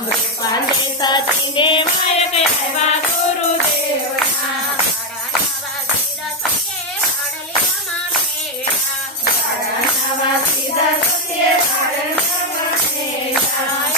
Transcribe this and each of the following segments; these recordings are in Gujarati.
રામ રૂપાલે સતીને માય કહેવા ગુરુદેવના નવા સીધા સત્ય પાડણમાં મેળા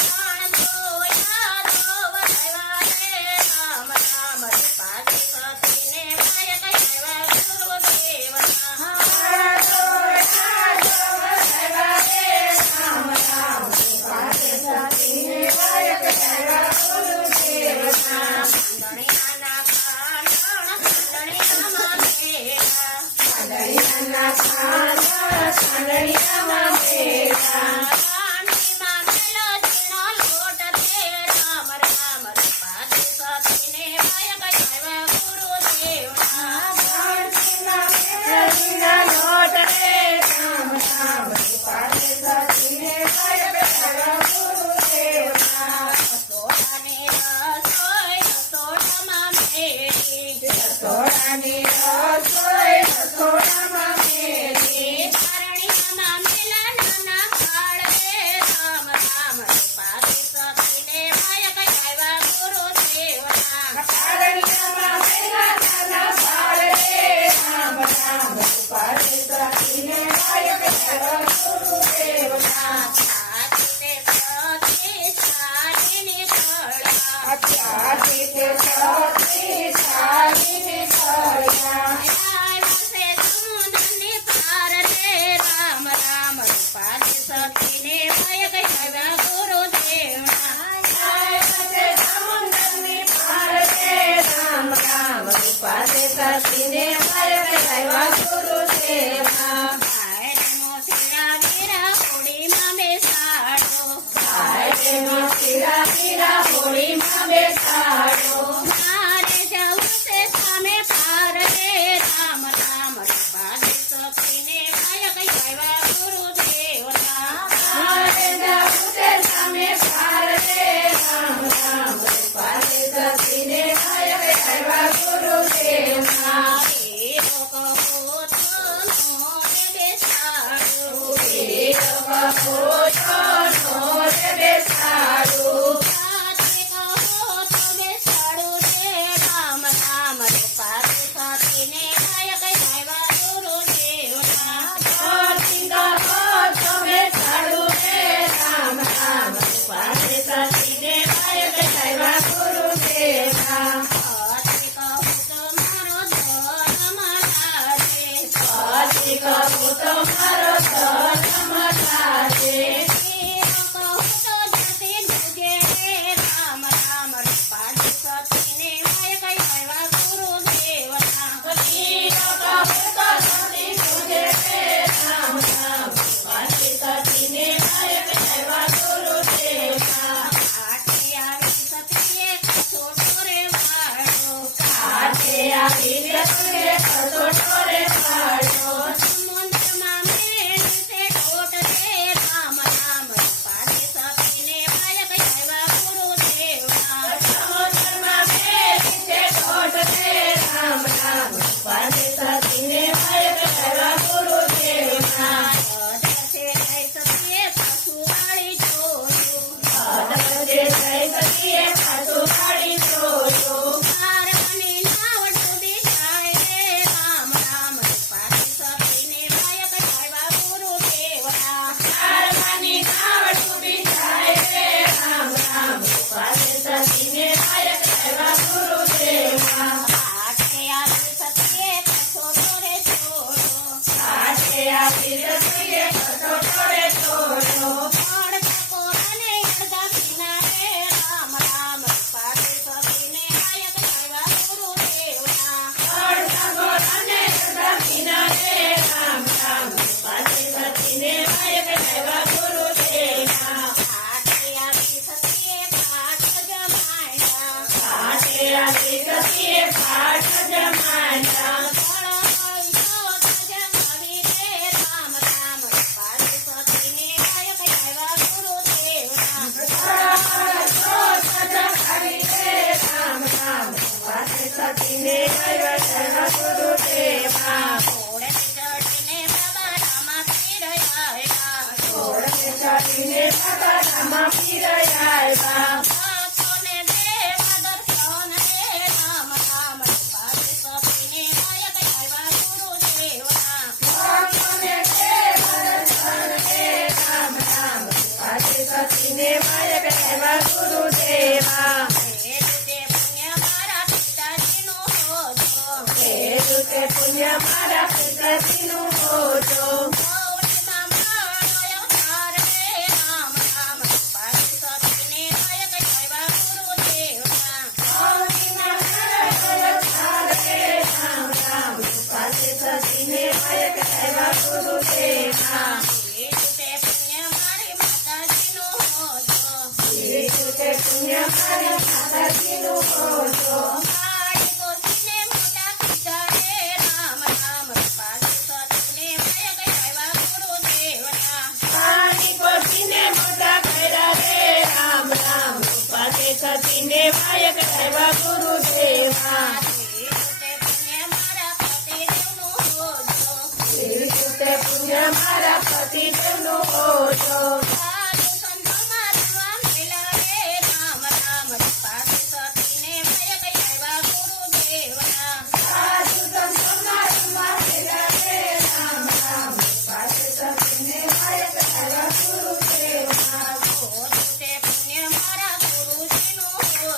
રામ પીર આવ્યા ભક્તોને દેવા દર્શન રે રામ રામ પાસે સતીને નાયક આવ્યા ગુરુદેવના ભક્તોને દેવ દર્શન રે રામ રામ પાસે સતીને નાયક આવ્યા ગુરુદેવા એ રીતે પુણ્ય મારા પિતાજીનું હોજો એ રીતે પુણ્ય મારા પિતાજીનું હોજો ગૌરીમાં મારો અવતાર રે રામ રામ પાસે સતીને નાયક આવ્યા ગુરુદેવના ગૌરીના મારા અવતાર રે રામ રામ પાસે સતીને નાયક આવ્યા ગુરુદેવા એ રીતે પુણ્ય મારી માતાજીનું હોજો એ રીતે પુણ્ય મારી માતાજીનું હોજો મારી ગોસીને મોટા પિતા રે રામ રામ પાસે સતીને નાયક આવ્યા ગુરુદેવના પાણી કોઠીને મોટા કર્યા રે રામ રામ પાસે સતીને નાયક આવ્યા ગુરુદેવા એ રીતે પુણ્ય મારા પતિદેવનું હોજો એ રીતે પુણ્ય મારા પતિદેવનું હોજો સાધુ સંતોમાં રમવા મેલા રે રામ રામ પાસે સતીને નાયક આવ્યા ગુરુદેવના સાધુ સંતોના રમવા મેલા રે રામ રામ પાસે સતીને નાયક આવ્યા ગુરુદેવા છૂટે પુણ્ય મારા ગુરુજીનું હોજો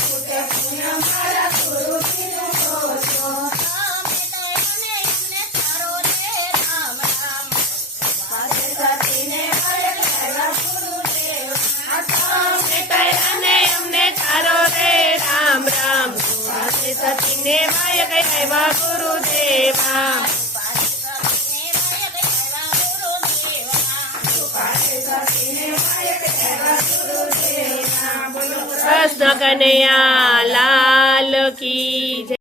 છૂટે પુણ્ય મારા ગુરુજીનું હોજો અમે તૈયાને એમને તારો રે રામ રામ પાસે સતીને નાયક આવ્યા ગુરુદેવા તમે તૈયાને અમને તારો રે રામ રામ પાસે સતીને નાયક આવ્યા ગુરુદેવા પાસે સતીને નાયક આવ્યા ગુરુદેવના પાસે સતીને નાયક આવ્યા ગુરુદેવા બોલો કૃષ્ણ કનૈયા લાલ કી જય.